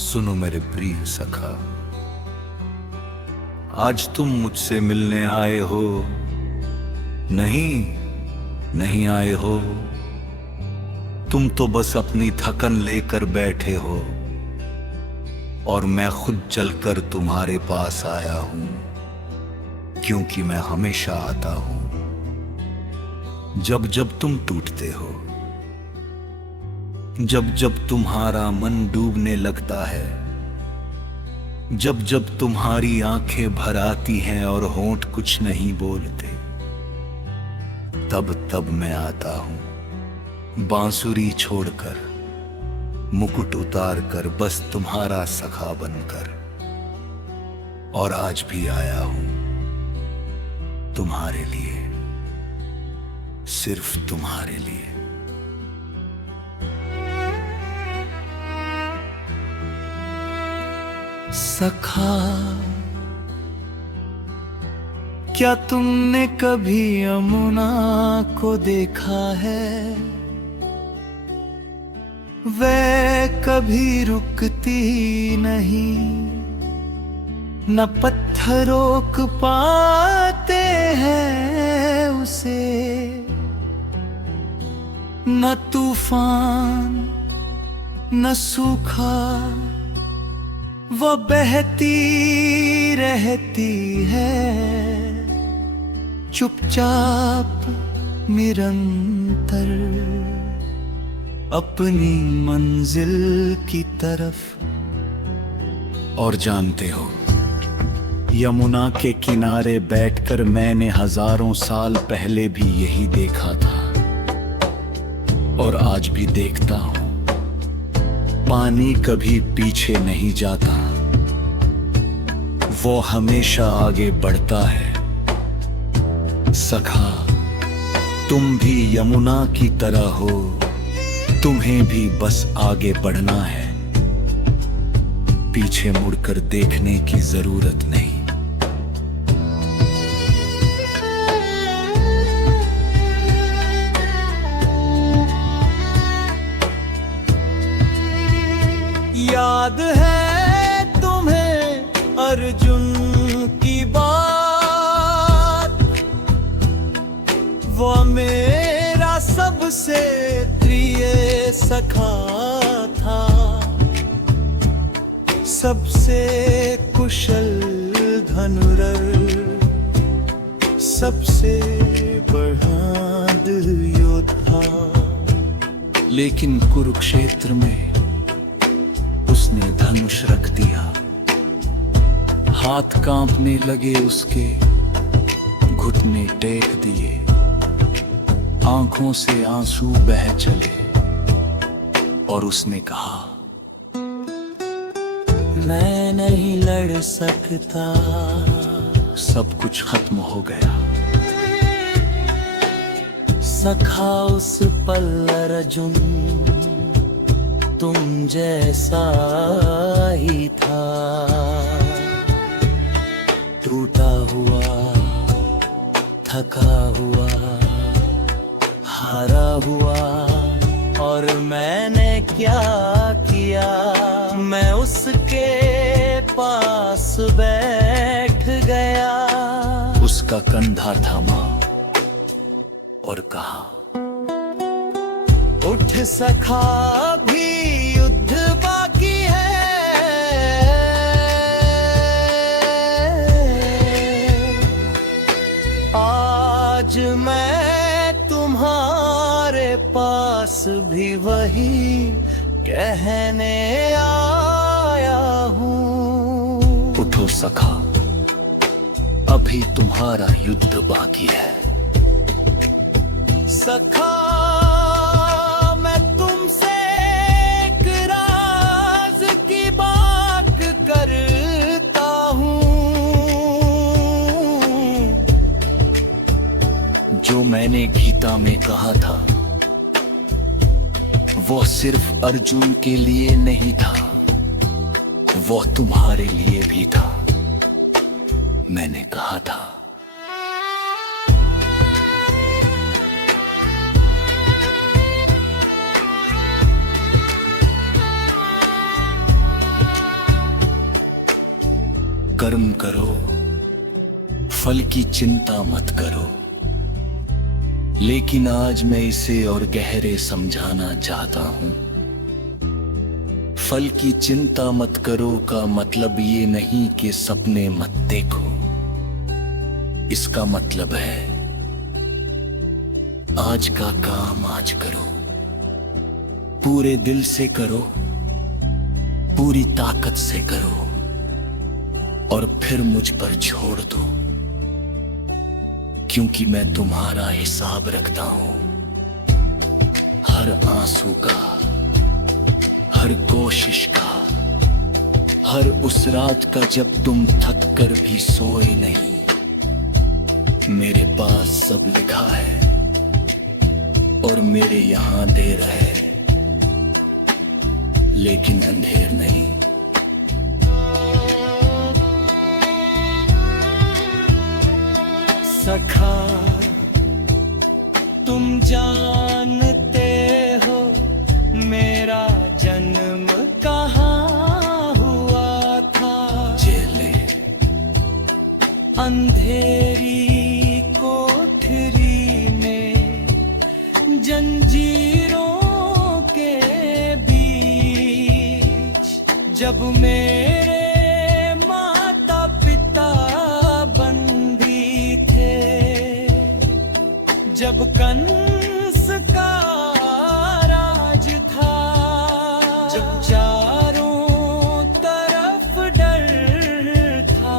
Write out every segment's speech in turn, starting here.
सुनो मेरे प्रिय सखा, आज तुम मुझसे मिलने आए हो। नहीं, नहीं आए हो। तुम तो बस अपनी थकन लेकर बैठे हो और मैं खुद चलकर तुम्हारे पास आया हूं, क्योंकि मैं हमेशा आता हूं जब जब तुम टूटते हो, जब जब तुम्हारा मन डूबने लगता है, जब जब तुम्हारी आंखें भर आती हैं और होंठ कुछ नहीं बोलते, तब तब मैं आता हूं बांसुरी छोड़कर, मुकुट उतार कर, बस तुम्हारा सखा बनकर। और आज भी आया हूं तुम्हारे लिए, सिर्फ तुम्हारे लिए। सखा, क्या तुमने कभी यमुना को देखा है? वह कभी रुकती नहीं, न पत्थर रोक पाते हैं उसे, न तूफान न सूखा, वो बहती रहती है चुपचाप निरंतर अपनी मंजिल की तरफ। और जानते हो, यमुना के किनारे बैठकर मैंने हजारों साल पहले भी यही देखा था और आज भी देखता हूं। पानी कभी पीछे नहीं जाता, वो हमेशा आगे बढ़ता है। सखा, तुम भी यमुना की तरह हो, तुम्हें भी बस आगे बढ़ना है, पीछे मुड़कर देखने की जरूरत नहीं। याद है तुम्हें अर्जुन की बात, वो मेरा सबसे प्रिय सखा था, सबसे कुशल धनुर्धर, सबसे बहादुर योद्धा। लेकिन कुरुक्षेत्र में उसने धनुष रख दिया, हाथ कांपने लगे उसके, घुटने टेक दिए, आंखों से आंसू बह चले और उसने कहा, मैं नहीं लड़ सकता। सब कुछ खत्म हो गया। सखा, उस पल अर्जुन तुम जैसा ही था, टूटा हुआ, थका हुआ, हारा हुआ। और मैंने क्या किया, मैं उसके पास बैठ गया, उसका कंधा थामा और कहा, उठ सखा, भी युद्ध बाकी है। आज मैं तुम्हारे पास भी वही कहने आया हूँ। उठो सखा, अभी तुम्हारा युद्ध बाकी है। सखा, जो मैंने गीता में कहा था, वो सिर्फ अर्जुन के लिए नहीं था, वो तुम्हारे लिए भी था। मैंने कहा था, कर्म करो, फल की चिंता मत करो। लेकिन आज मैं इसे और गहरे समझाना चाहता हूं। फल की चिंता मत करो का मतलब ये नहीं कि सपने मत देखो। इसका मतलब है आज का काम आज करो, पूरे दिल से करो, पूरी ताकत से करो और फिर मुझ पर छोड़ दो, क्योंकि मैं तुम्हारा हिसाब रखता हूं। हर आंसू का, हर कोशिश का, हर उस रात का जब तुम थक कर भी सोए नहीं। मेरे पास सब लिखा है और मेरे यहां देर है, लेकिन अंधेर नहीं। सखा तुम जानते हो मेरा जन्म कहाँ हुआ था। जेले अंधेरी कोठरी में जंजीरों के बीच, जब मेरे माता पिता बंदी थे, जब कंस का राज था, जब चारों तरफ डर था।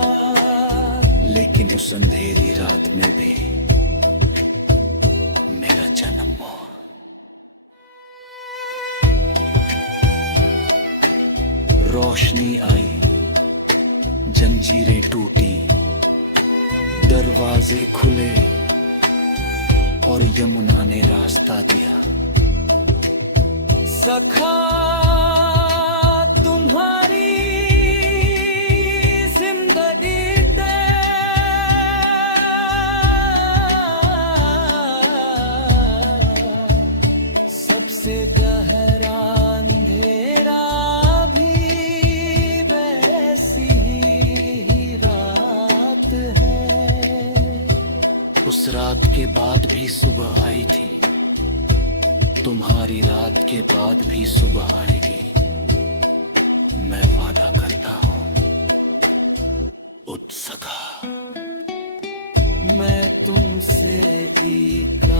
लेकिन उस अंधेरी रात में भी मेरा जन्म हुआ। रोशनी आई, जंजीरें टूटी, दरवाजे खुले और यमुना ने रास्ता दिया। सखा तुम्हारी जिंदगी ते सबसे गहरा अंधेरा भी वैसी ही रात है। उस रात के बाद भी सुबह आई थी, तुम्हारी रात के बाद भी सुबह आएगी, मैं वादा करता हूं। उठ सका। मैं तुमसे एक